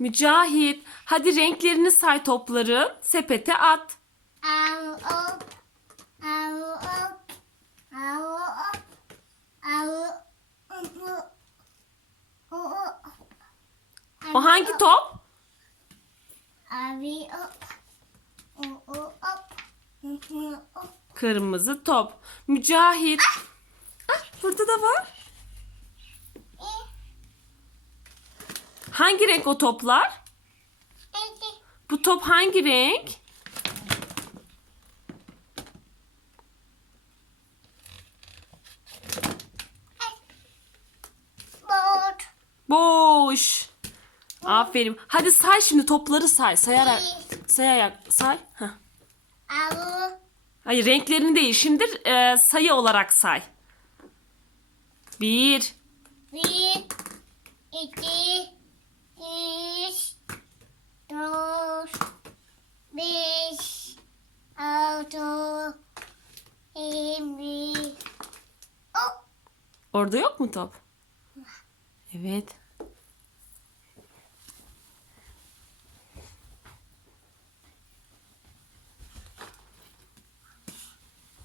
Mücahit, hadi renklerini say topların, sepete at. Op. Au op. Au op. Au op. Au op. O hangi top? Abi op. O o op. Hı hı op. Kırmızı top. Mücahit. Ah, burada da var. E, Hangi renk o toplar? Bu top hangi renk? Bot. Boş. Aferin. Hadi say şimdi topları say. Sayarak. Sayarak say. Heh. Hayır renklerini değil. Şimdi e, sayı olarak say. Bir, Bir. iki. Dört. Beş. Altı. Yedi. Orada yok mu top? Evet.